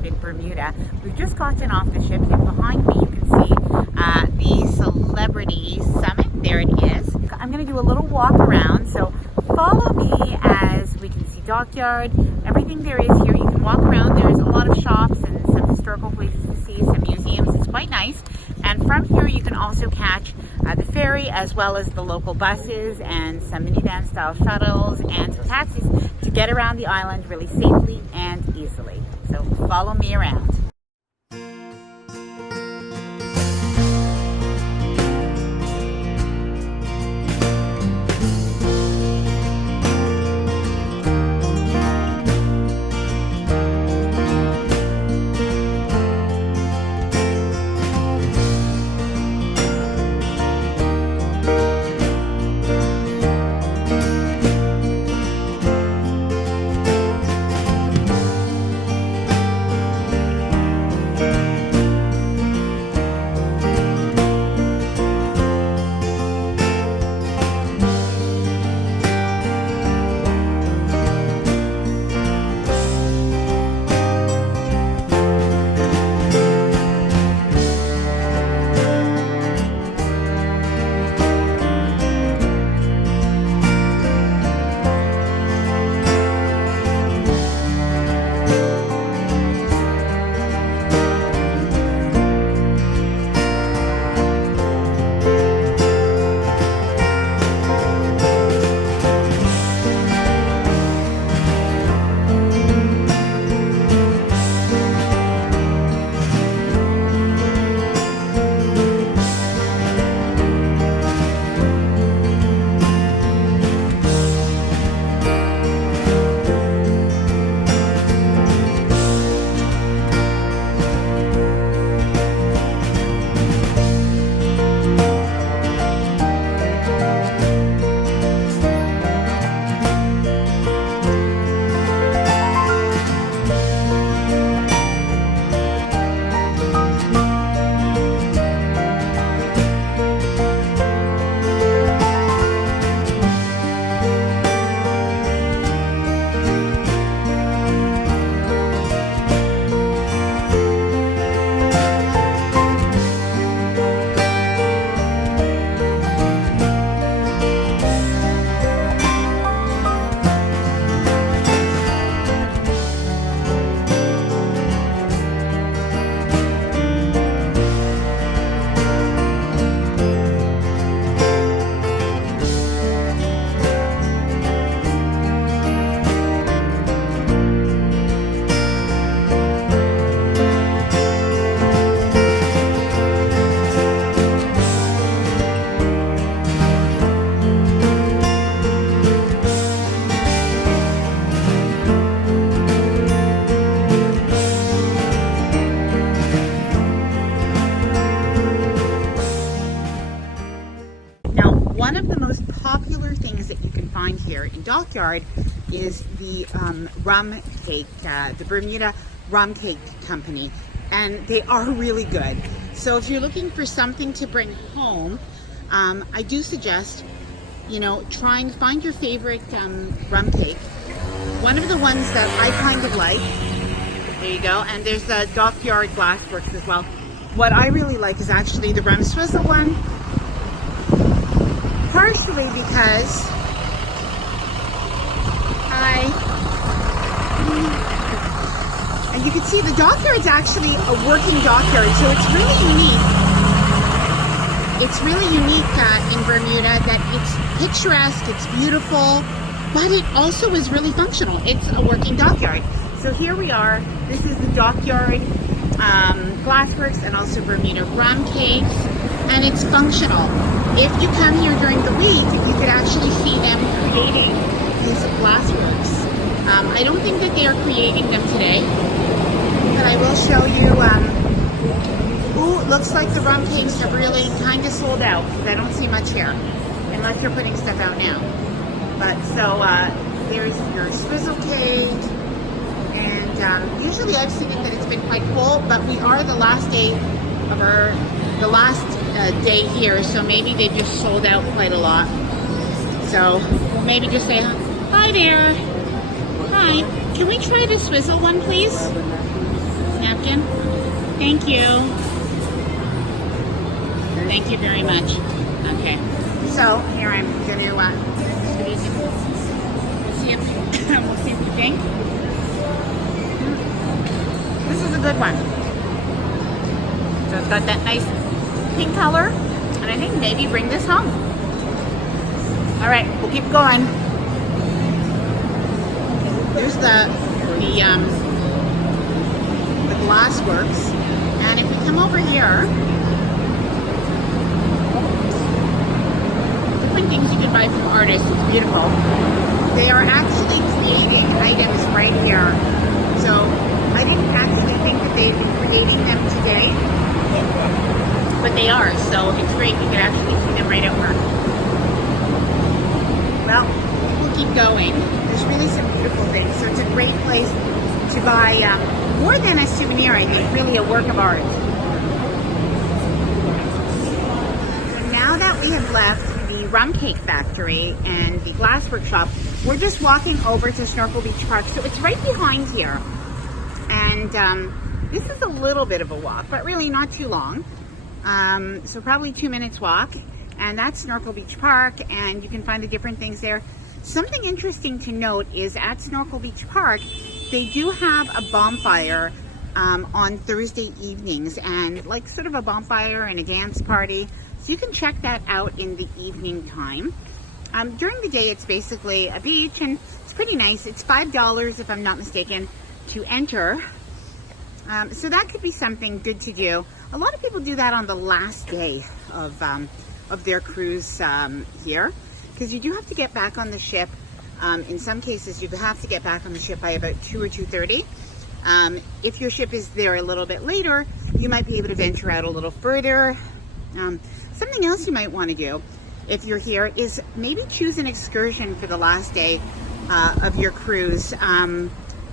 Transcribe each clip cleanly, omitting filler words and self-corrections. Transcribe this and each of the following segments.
Dockyard in Bermuda. We've just gotten off the ship. Here behind me you can see the Celebrity Summit. There it is. I'm going to do a little walk around, so follow me as we can see Dockyard. Everything there is here, you can walk around. There's a lot of shops and some historical places to see, some museums. It's quite nice. And from here you can also catch the ferry, as well as the local buses and some minivan style shuttles and some taxis to get around the island really safely and easily. So follow me around. One of the most popular things that you can find here in Dockyard is the rum cake, the Bermuda Rum Cake Company, and they are really good. So if you're looking for something to bring home, I do suggest, try and find your favorite rum cake. One of the ones that I kind of like, there you go, and there's the Dockyard Glassworks as well. What I really like is actually the rum swizzle one. Partially because and you can see the dockyard's actually a working dockyard, so it's really unique. It's really unique in Bermuda that it's picturesque, it's beautiful, but it also is really functional. It's a working dockyard. So here we are. This is the Dockyard Glassworks and also Bermuda rum cakes, and it's functional. If you come here during the week, you could actually see them creating these glassworks. I don't think that they are creating them today, but I will show you. Ooh, it looks like the rum cakes have really kind of sold out because I don't see much here, unless you're putting stuff out now. But so there's your swizzle cake, and usually I've seen it that it's been quite full, but we are the last day of the last day here, so maybe they just sold out quite a lot. So we'll maybe just say hi there. Hi, can we try the swizzle one, please? napkin? Thank you. Thank you very much. Okay. So here I'm going to we'll see what you think. This is a good one. So it's got that nice pink color, and I think maybe bring this home. All right, we'll keep going. There's the glass works, and if we come over here, different things you can buy from artists. It's beautiful. They are actually creating items right here. So I didn't actually think that they'd be creating them today, but they are. So it's great. You can actually see them right at work. Well, we'll keep going. There's really some beautiful things. So it's a great place to buy more than a souvenir, I think, really a work of art. Now that we have left the Rum Cake Factory and the glass workshop, we're just walking over to Snorkel Beach Park. So it's right behind here. And this is a little bit of a walk, but really not too long. So probably 2 minutes walk. And that's Snorkel Beach Park, and you can find the different things there. Something interesting to note is at Snorkel Beach Park, they do have a bonfire on Thursday evenings, and like sort of a bonfire and a dance party. So you can check that out in the evening time. During the day, it's basically a beach, and it's pretty nice. It's $5, if I'm not mistaken, to enter. So that could be something good to do. A lot of people do that on the last day of their cruise here, because you do have to get back on the ship. In some cases, you have to get back on the ship by about 2 or 2:30. If your ship is there a little bit later, you might be able to venture out a little further. Something else you might want to do if you're here is maybe choose an excursion for the last day of your cruise.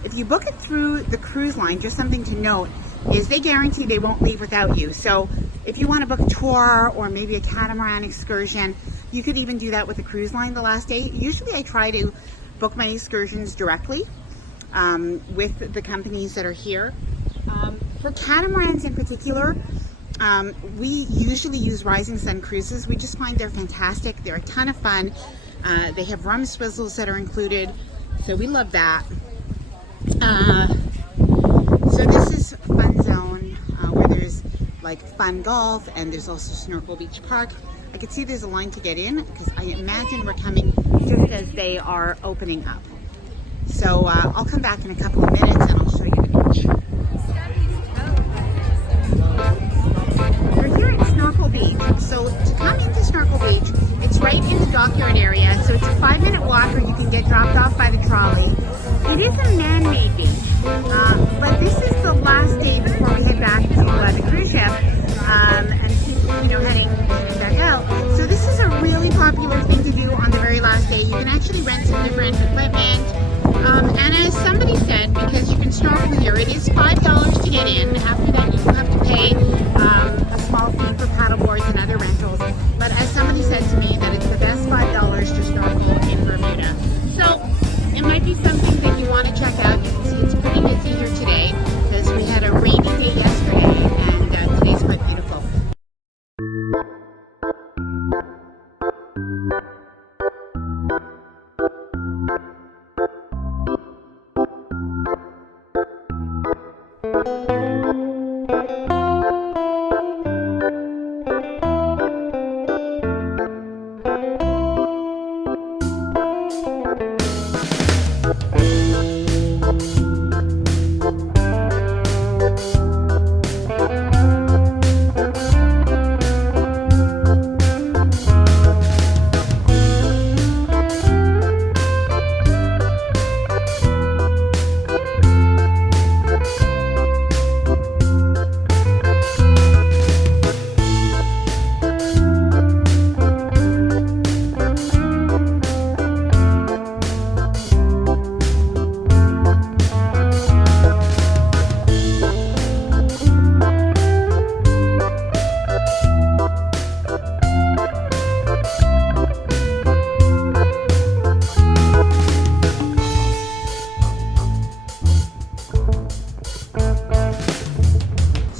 If you book it through the cruise line, just something to note is they guarantee they won't leave without you. So if you want to book a tour or maybe a catamaran excursion, you could even do that with the cruise line the last day. Usually I try to book my excursions directly with the companies that are here. For catamarans in particular, we usually use Rising Sun Cruises. We just find they're fantastic. They're a ton of fun. They have rum swizzles that are included, so we love that. So this is Fun Zone, where there's like fun golf, and there's also Snorkel Beach Park. I can see there's a line to get in, because I imagine we're coming just as they are opening up. So I'll come back in a couple of minutes and I'll show you the beach. We're here at Snorkel Beach. So to come into Snorkel Beach, it's right in the dockyard area. So it's a 5-minute walk, or you can get dropped off by the trolley. It is a man-made beach, but this is the last day before we head back to the cruise ship and keep, heading back out. So this is a really popular thing to do on the very last day. You can actually rent some different equipment. And as somebody said, because you can snorkel here, it is $5 to get in. After that, you have to pay a small fee for paddle boards and other rentals. But as somebody said to me, that it's the best $5 to snorkel in Bermuda. So it might be something that you want to check out. You can see it's pretty busy here today, because we had a rainy day yesterday, and today's quite beautiful.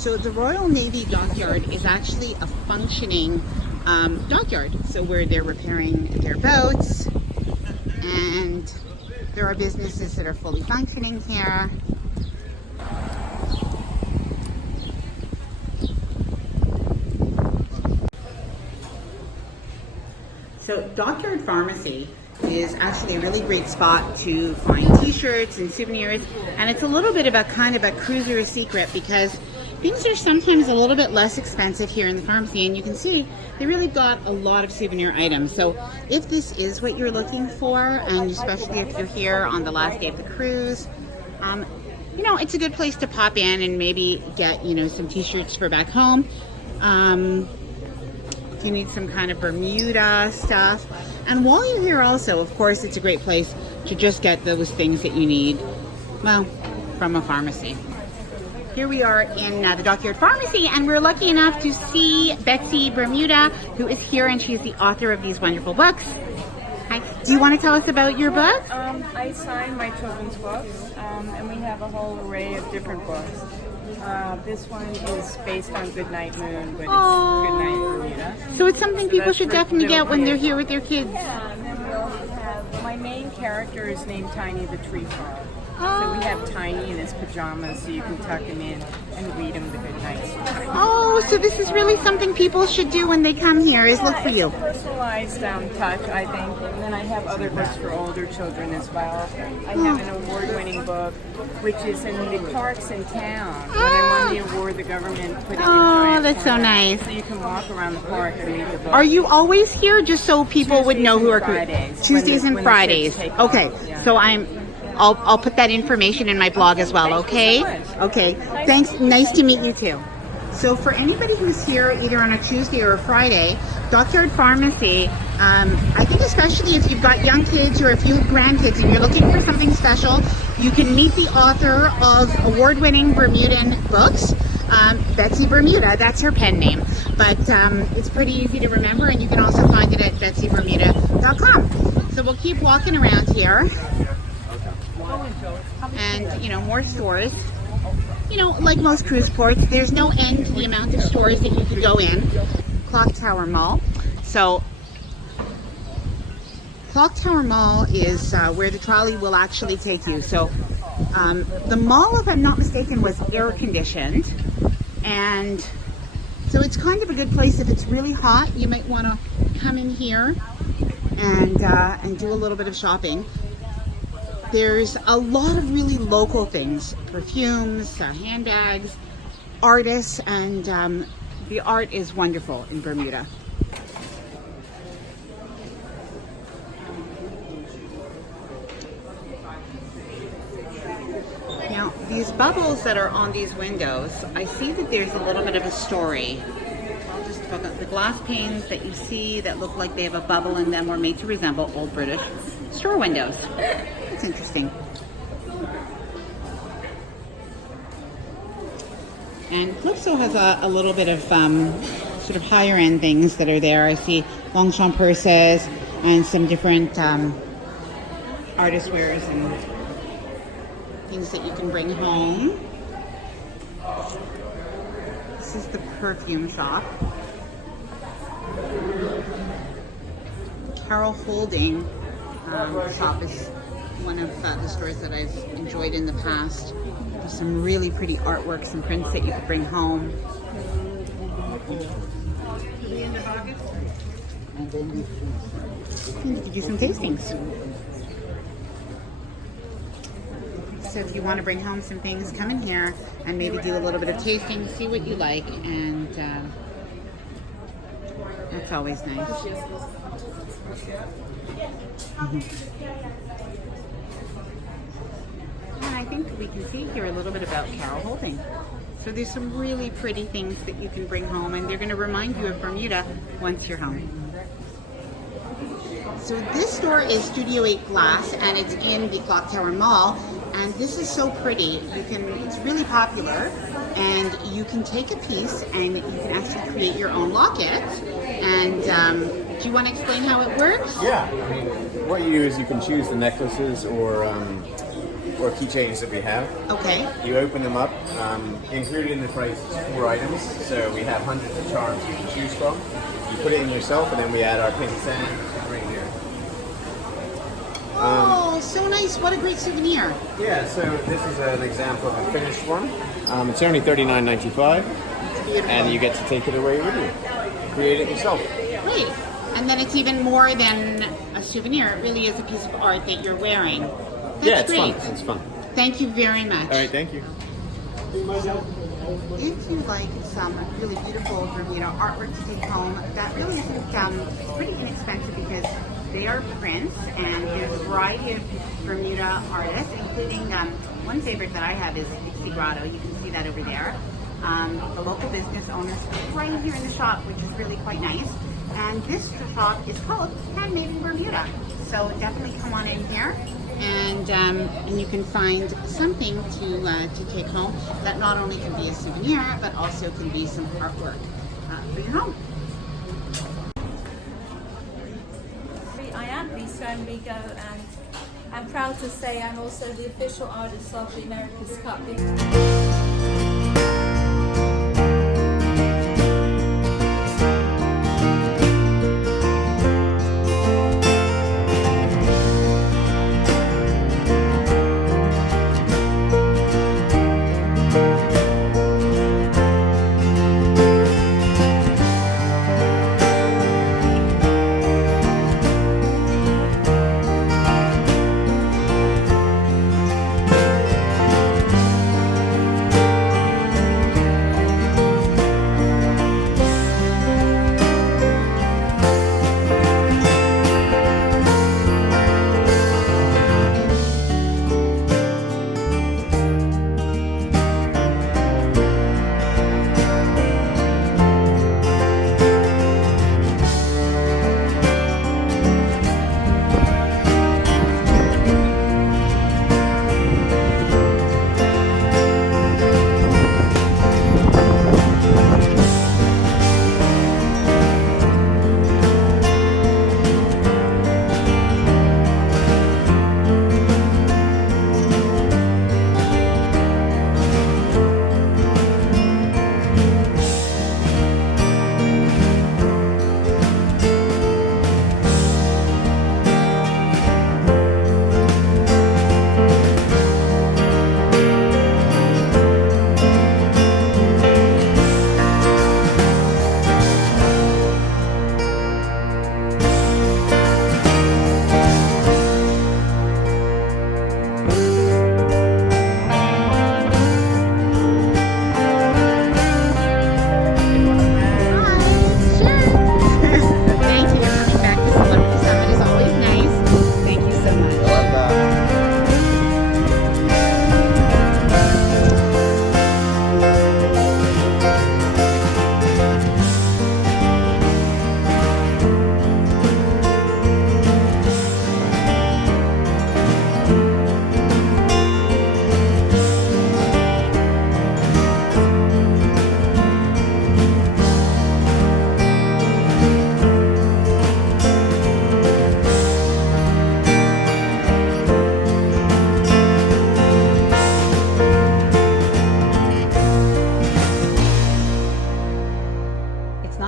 So the Royal Navy Dockyard is actually a functioning dockyard. So where they're repairing their boats, and there are businesses that are fully functioning here. So Dockyard Pharmacy is actually a really great spot to find t-shirts and souvenirs, and it's a little bit of a kind of a cruiser's secret because things are sometimes a little bit less expensive here in the pharmacy, and you can see they really got a lot of souvenir items. So if this is what you're looking for, and especially if you're here on the last day of the cruise, you know, it's a good place to pop in and maybe get, you know, some t-shirts for back home. If you need some kind of Bermuda stuff. And while you're here also, of course, it's a great place to just get those things that you need, well, from a pharmacy. Here we are in the Dockyard Pharmacy, and we're lucky enough to see Betsy Bermuda, who is here, and she's the author of these wonderful books. Hi. Do you want to tell us about your book? I sign my children's books, and we have a whole array of different books. This one is based on Goodnight Moon, but it's Goodnight Bermuda. So it's something people should definitely get when they're here with their kids. Yeah, and then we also have, my main character is named Tiny the Tree Frog. So we have Tiny in his pajamas, so you can tuck him in and read him the goodnight story. Oh, so this is really something people should do when they come here, is look for you. It's a personalized touch, I think. And then I have other books for older children as well. I have an award-winning book, which is in the parks in town. When I won the award, the government put it in giant that's so nice. So you can walk around the park and read the book. Are you always here, just so people would know who are Fridays, Tuesdays and Fridays? Okay, yeah. so I'll put that information in my blog as well, okay? Okay, thanks. Nice to meet you too. So for anybody who's here either on a Tuesday or a Friday, Dockyard Pharmacy, I think especially if you've got young kids or if you have grandkids and you're looking for something special, you can meet the author of award-winning Bermudan books, Betsy Bermuda. That's her pen name. But it's pretty easy to remember, and you can also find it at betsybermuda.com. So we'll keep walking around here. And, you know, more stores. You know, like most cruise ports, there's no end to the amount of stores that you can go in. Clocktower Mall. So, Clocktower Mall is where the trolley will actually take you. So, the mall, if I'm not mistaken, was air conditioned. And so it's kind of a good place if it's really hot. You might want to come in here and do a little bit of shopping. There's a lot of really local things, perfumes, handbags, artists, and the art is wonderful in Bermuda. Now, these bubbles that are on these windows, I see that there's a little bit of a story. I'll just talk about the glass panes that you see that look like they have a bubble in them were made to resemble old British store windows. It's interesting. And Calypso has a little bit of sort of higher end things that are there. I see Longchamp purses and some different artist wares and things that you can bring home. This is the perfume shop. Carol Holding shop is one of the stores that I've enjoyed in the past. There's some really pretty artworks and prints that you could bring home. You can do some tastings. So if you want to bring home some things, come in here and maybe do a little bit of tasting, see what you like, and that's always nice. And I think we can see here a little bit about Carol Holding. So there's some really pretty things that you can bring home, and they're going to remind you of Bermuda once you're home. So this store is Studio 8 Glass, and it's in the Clocktower Mall. And this is so pretty. It's really popular, and you can take a piece and you can actually create your own locket. And do you want to explain how it works? Yeah, I mean, what you do is you can choose the necklaces or or keychains that we have. Okay. You open them up. Included in the price is 4 items, so we have hundreds of charms you can choose from. You put it in yourself, and then we add our pink sand right here. Oh, so nice. What a great souvenir. Yeah, so this is an example of a finished one. It's only $39.95, Beautiful. and you get to take it away with you. Create it yourself. Great. And then it's even more than a souvenir. It really is a piece of art that you're wearing. That's Yeah, it's great. fun. It's fun. Thank you very much. All right, thank you. If you like some really beautiful Bermuda artwork to take home, that really isn't pretty inexpensive because they are prints, and there's a variety of Bermuda artists, including one favorite that I have is Pixie Grotto. You can see that over there. The local business owners right here in the shop, which is really quite nice. And this shop is called Handmade in Bermuda. So definitely come on in here, and you can find something to take home that not only can be a souvenir, but also can be some artwork for your home. I am Lisa Amigo, and I'm proud to say I'm also the official artist of the America's Cup.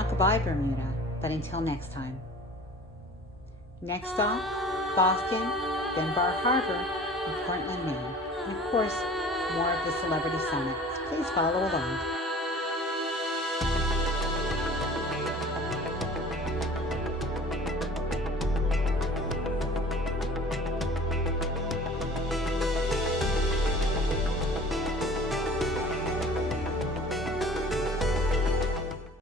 Goodbye, Bermuda, but until next time. Next stop, Boston, then Bar Harbor, and Portland, Maine. And of course, more of the Celebrity Summits. Please follow along.